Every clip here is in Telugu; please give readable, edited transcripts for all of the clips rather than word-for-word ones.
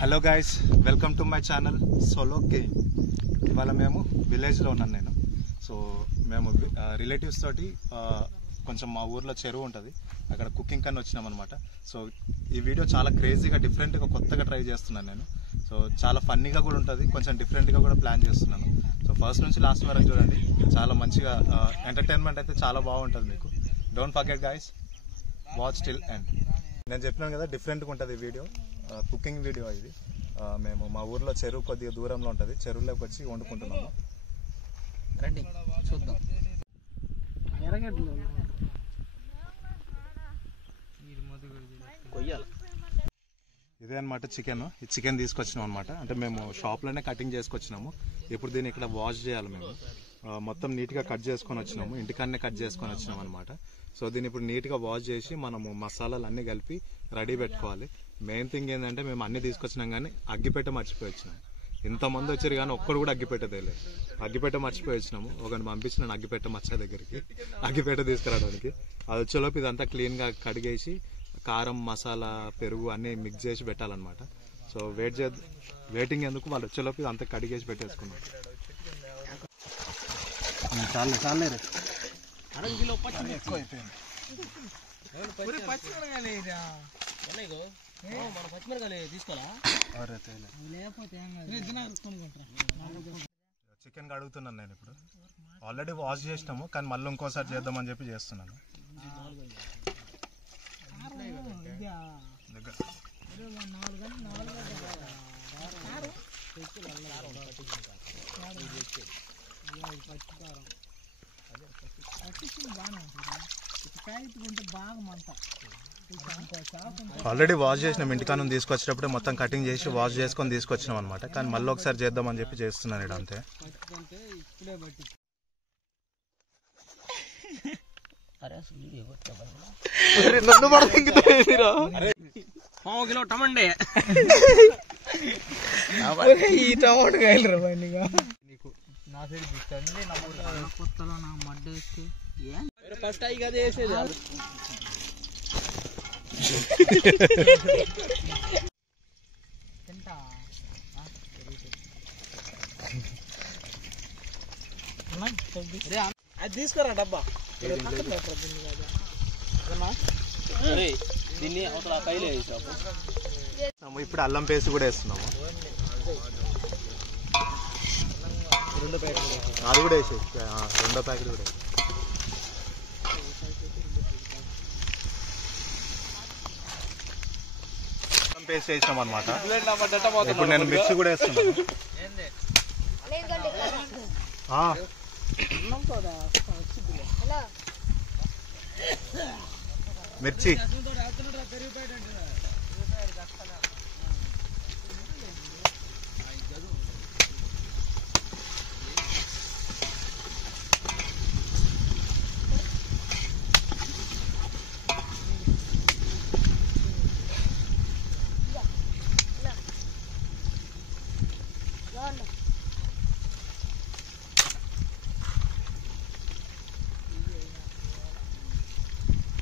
Hello guys, welcome to my channel solo game. ఇవాళ మేము విలేజ్లో ఉన్నాను నేను. సో మేము రిలేటివ్స్ తోటి కొంచెం మా ఊర్లో చెరువు ఉంటుంది, అక్కడ కుకింగ్ కన్నా వచ్చినాం అనమాట. సో ఈ వీడియో చాలా క్రేజీగా డిఫరెంట్గా కొత్తగా ట్రై చేస్తున్నాను నేను. సో చాలా ఫన్నీగా కూడా ఉంటుంది, కొంచెం డిఫరెంట్గా కూడా ప్లాన్ చేస్తున్నాను. సో ఫస్ట్ నుంచి లాస్ట్ వరకు చూడండి, చాలా మంచిగా ఎంటర్టైన్మెంట్ అయితే చాలా బాగుంటుంది మీకు. Don't forget guys, watch till end. నేను చెప్పినాను కదా డిఫరెంట్గా ఉంటుంది వీడియో, కుకింగ్ వీడియో ఇది. మేము మా ఊర్లో చెరువు కొద్దిగా దూరంలో ఉంటుంది, చెరువులోకి వచ్చి వండుకుంటున్నాము. రండి చూద్దాం. ఇదే అనమాట చికెన్. ఈ చికెన్ తీసుకొచ్చినాం అనమాట, అంటే మేము షాప్లోనే కటింగ్ చేసుకొచ్చినాము. ఇప్పుడు దీన్ని ఇక్కడ వాష్ చేయాలి మేము. మొత్తం నీట్గా కట్ చేసుకొని వచ్చినాము, ఇంటికాడనే కట్ చేసుకొని వచ్చినాం అనమాట. సో దీన్ని ఇప్పుడు నీట్గా వాష్ చేసి మనము మసాలాలు అన్నీ కలిపి రెడీ పెట్టుకోవాలి. మెయిన్ థింగ్ ఏంటంటే మేము అన్నీ తీసుకొచ్చినాం కానీ అగ్గిపెట్ట మర్చిపోయి వచ్చినాం. ఇంతమంది వచ్చారు కానీ ఒక్కడు కూడా అగ్గిపెట్టదేలే. అగ్గిపెట్ట మర్చిపోయి వచ్చినాము. ఒకరిని పంపించినాను అగ్గిపెట్ట మచ్చ దగ్గరికి, అగ్గిపెట్ట తీసుకురావడానికి. అది వచ్చేలోపు ఇదంతా క్లీన్గా కడిగేసి కారం, మసాలా, పెరుగు అన్నీ మిక్స్ చేసి పెట్టాలన్నమాట. సో వెయిటింగ్ ఎందుకు, వాళ్ళు వచ్చేలోపు ఇదంతా కడిగేసి పెట్టేసుకున్నాం. చాలే చాలే రే, ఎక్కువ అయిపోయింది. చికెన్ కడుగుతున్నాను నేను ఇప్పుడు. ఆల్రెడీ వాష్ చేసినాము కానీ మళ్ళీ ఇంకోసారి చేద్దామని చెప్పి చేస్తున్నాను. ఆల్రెడీ వాష్ చేసినాం, ఇంటికాను తీసుకొచ్చేటప్పుడే మొత్తం కటింగ్ చేసి వాష్ చేసుకొని తీసుకొచ్చినాం అనమాట. కానీ మళ్ళీ ఒకసారి చేద్దామని చెప్పి చేస్తున్నాను ఇక్కడ అంతే. కిలో టమాటే ఈ టమాటో కాయలు కొత్తలో నా మడ్డ వేస్తే ఫస్ట్ అయ్యి కదా వేసేది. అది తీసుకురా డబ్బా. దీన్ని అవతల కైలే ఇప్పుడు అల్లం పేస్ట్ కూడా వేస్తున్నాము. అది కూడా వేసి రెండో ప్యాకెట్ కూడా అల్లం పేస్ట్ వేసినాం అనమాట. ఇప్పుడు నేను మిర్చి కూడా వేస్తున్నాను. మిర్చి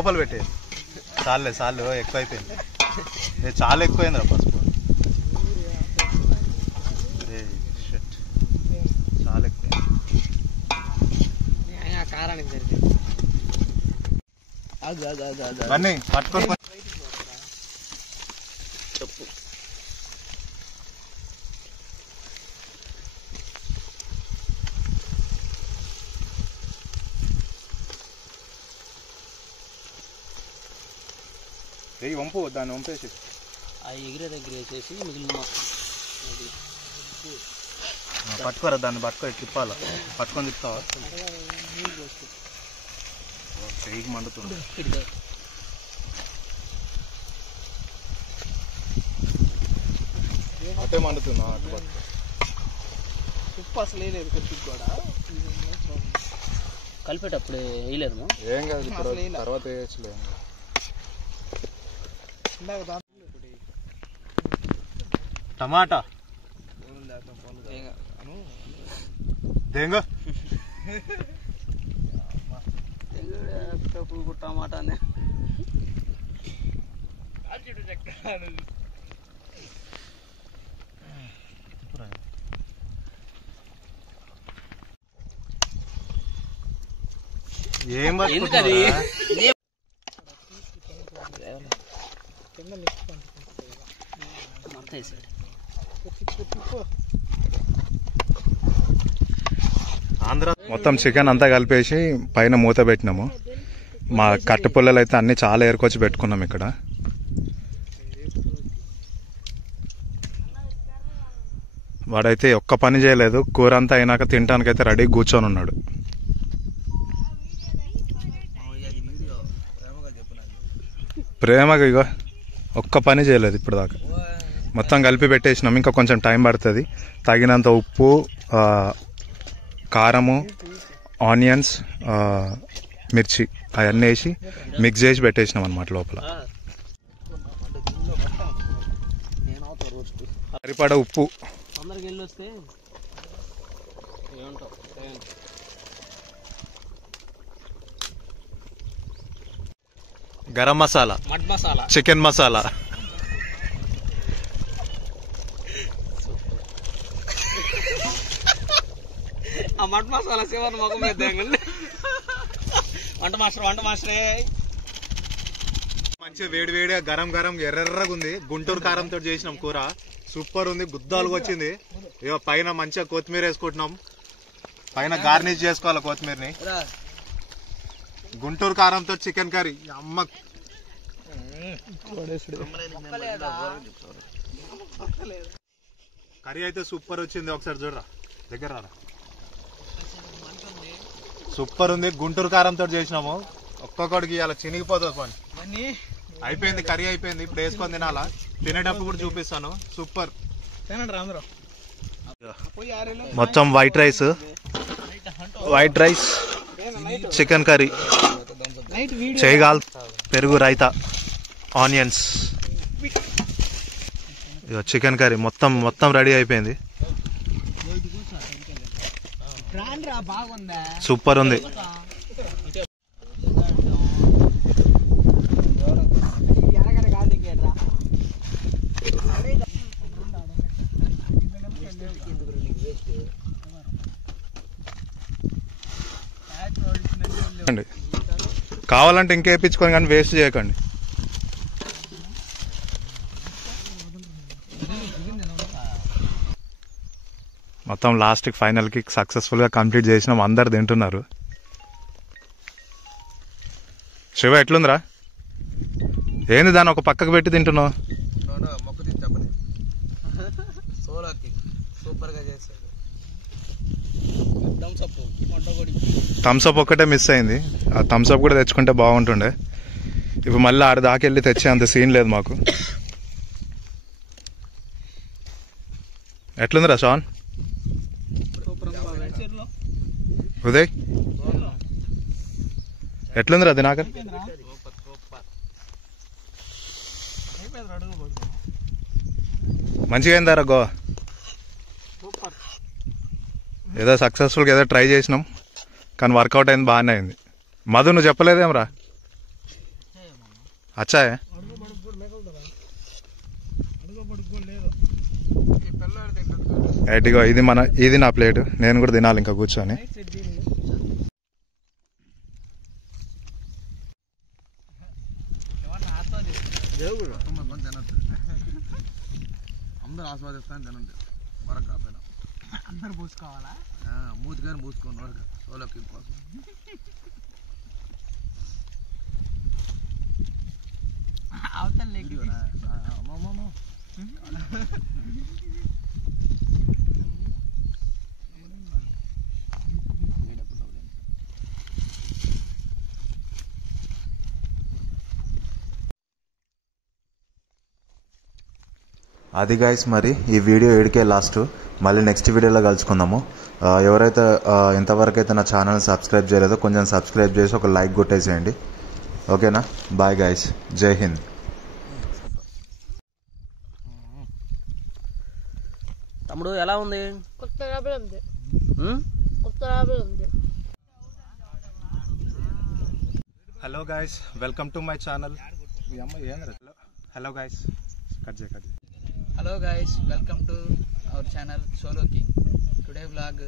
లోపల పెట్టే. చాలే చాలు, ఎక్కువ అయిపోయింది, చాలా ఎక్కువైందిరా పసుపు. చాలా ఎక్కువైంది. కారానికి అన్నీ పట్టుకొని చెప్పు. వంపు, దాన్ని వంపేసి ఆ ఎగిరే దగ్గర వేసేసి మిగిలిన పట్టుకోరా, దాన్ని పట్టుకొని తిప్పాలా, పట్టుకొని తిప్పుతావా? చెయ్యికి మండుతుంది. అటే మండుతుందా? అటు పట్టు. ఉప్పు అసలు వేయలేదు కొద్దిగా కూడా. కలిపేటప్పుడు వేయలేదు. ఏం కాదు, ఇప్పుడు తర్వాత వేయచ్చులే. టమాటా దేంగో టమాటా ఏం ఎందుకది ఆంధ్ర మొత్తం చికెన్ అంతా కలిపేసి పైన మూత పెట్టినాము. మా కట్టె పుల్లలు అయితే అన్ని చాలా ఏరుకొచ్చి పెట్టుకున్నాం ఇక్కడ. వాడైతే ఒక్క పని చేయలేదు, కూర అంతా అయినాక తినడానికైతే రెడీ కూర్చొని ఉన్నాడు. ప్రేమగా ఇగో ఒక్క పని చేయలేదు ఇప్పుడు దాకా. మొత్తం కలిపి పెట్టేసినాం. ఇంకా కొంచెం టైం పడుతుంది. తగినంత ఉప్పు, కారము, ఆనియన్స్, మిర్చి అవన్నీ వేసి మిక్స్ చేసి పెట్టేసినాం అనమాట లోపల. సరిపడా ఉప్పు, గరం మసాలా, మడ్ మసాలా, చికెన్ మసాలా, ఆ మడ్ మసాలా శివన్ మొఖం మీద వంట మాస్టరే మంచిగా వేడి వేడిగా గరం గరం ఎర్రగా ఉంది. గుంటూరు కారంతో చేసినాం కూర, సూపర్ ఉంది. గుద్దాలుగా వచ్చింది. ఇక పైన మంచిగా కొత్తిమీర వేసుకుంటున్నాం. పైన గార్నిష్ చేసుకోవాలి కొత్తిమీరని. గుంటూరు కారంతో చికెన్ కర్రీ. అమ్మ కర్రీ అయితే సూపర్ వచ్చింది. ఒకసారి చూడరా, దగ్గర రారా. సూపర్ ఉంది. గుంటూరు కారంతో చేసినాము. ఒక్కొక్కడికి అలా చినిగిపోతుంది పని. అయిపోయింది, కర్రీ అయిపోయింది. ఇప్పుడు వేసుకొని తినాలా. తినేటప్పుడు కూడా చూపిస్తాను. సూపర్. మొత్తం వైట్ రైస్, చికెన్ కర్రీ, చేయగాల్, పెరుగు, రైతా, ఆనియన్స్, చికెన్ కర్రీ మొత్తం రెడీ అయిపోయింది. సూపర్ ఉంది. కావాలంటే ఇంకేపించుకొని కానీ వేస్ట్ చేయకండి. మొత్తం లాస్ట్కి ఫైనల్కి సక్సెస్ఫుల్గా కంప్లీట్ చేసినాం. అందరు తింటున్నారు. శివ ఎట్లుందిరా? ఏంది దాన్ని ఒక పక్కకు పెట్టి తింటున్నావు? థమ్స్అప్ ఒక్కటే మిస్ అయింది. ఆ థమ్స్అప్ కూడా తెచ్చుకుంటే బాగుంటుండే. ఇప్పుడు మళ్ళీ ఆడ దాకెళ్ళి తెచ్చే అంత సీన్ లేదు మాకు. ఎట్లుందిరా షాన్? ఉదయ్ ఎట్లుందిరా దినాకర్? మంచిగా అయిందారా గోవా? ఏదో సక్సెస్ఫుల్గా ఏదో ట్రై చేసినాం, కానీ వర్కౌట్ అయింది, బాగానే అయింది. మధు నువ్వు చెప్పలేదేమరా? అచ్చాయే ఎయిటిగో ఇది నా ప్లేట్. నేను కూడా తినాలి ఇంకా కూర్చొని. అందరూ ఆస్వాదిస్తాను తినండి. వరకు కాకపోయినా అందరు పూసుకోవాలా? మూతి కానీ పూసుకోండి వరకు సోలోకి కోసం. అది గైస్, మరి ఈ వీడియో ఏడికే లాస్ట్. మళ్ళీ నెక్స్ట్ వీడియోలో కలుసుకుందాము. ఎవరైతే ఇంతవరకు అయితే నా ఛానల్ సబ్స్క్రైబ్ చేయలేదో కొంచెం సబ్స్క్రైబ్ చేసి ఒక లైక్ కొట్టేసేయండి. ఓకేనా? బాయ్ గైస్, జై హింద్. తమ్ముడు ఎలా ఉంది? Hello guys, welcome to my channel. Hello guys, cut చేయి. Hello guys, welcome to our channel Solo King. Today vlog